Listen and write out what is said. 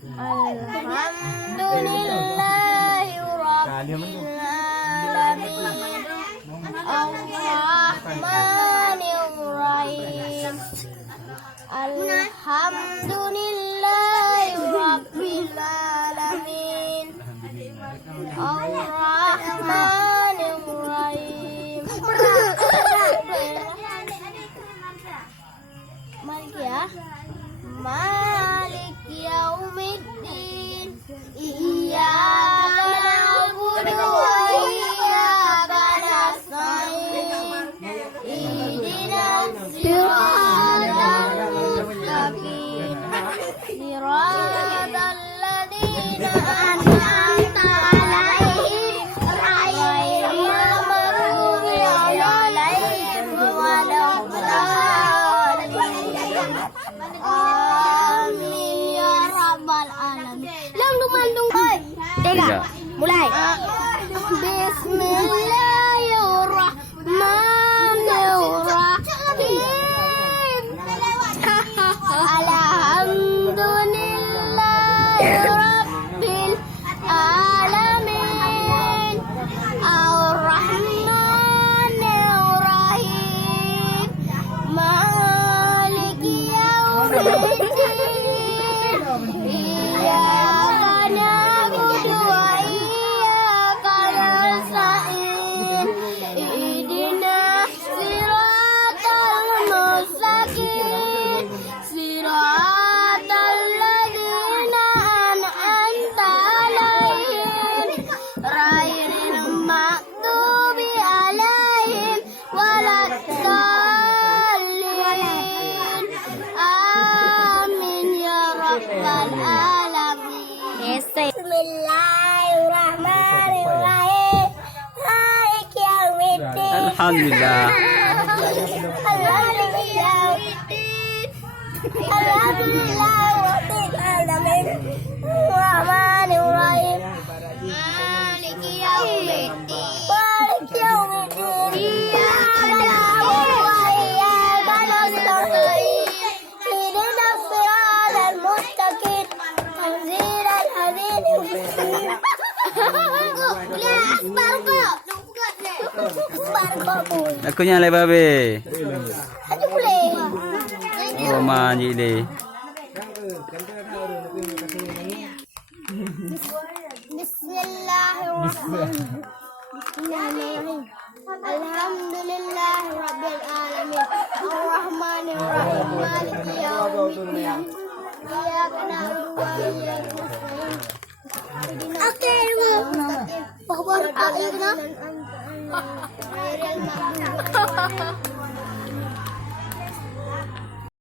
Alhamdulillahi rabbil alamin. Ar-Rahmanir Rahim. Alhamdulillahi rabbil alamin. Ar-Rahmanir Rahim. Malik yaumiddin. Iyyaka na'budu wa iyyaka nasta'in. Ihdinas siratal mustaqim. Siratal ladzina an'amta 'alaihim ghairil maghdubi 'alaihim waladdallin. Amin ya rabbal alamin. Lang lumandong hoy. Teka, mulai. Bismillahirrahmanirrahim. Alhamdulillahi rabbil alamin. Ar-Rahmanir Rahim. Maliki yaumiddin. Iyyaka na'budu wa iyyaka nasta'in. Ihdinas siratal mustaqim. Siratal ladzina an'amta 'alaihim ghairil maghdubi 'alaihim waladdallin. Amin ya rabbal alamin. Bismillahirrahmanirrahim. Maliki yaumiddin. Alhamdulillah. Alhamdulillah rabbil alamin. Rahmanir Rahim. Maliki yaumiddin. Maliki yaumiddin. Iyyaka na'budu wa iyyaka nasta'in. Ihdinas siratal mustaqim. Tanzilal azizil hamid. Aku nyala babe. Aduh boleh. Oh manji le. Bismillahirrahmanirrahim. Alhamdulillahi rabbil alamin. Ar-Rahmanir Rahim. Maliki yaumiddin. Iyyaka na'budu wa iyyaka nasta'in. Oke, Pak Bar,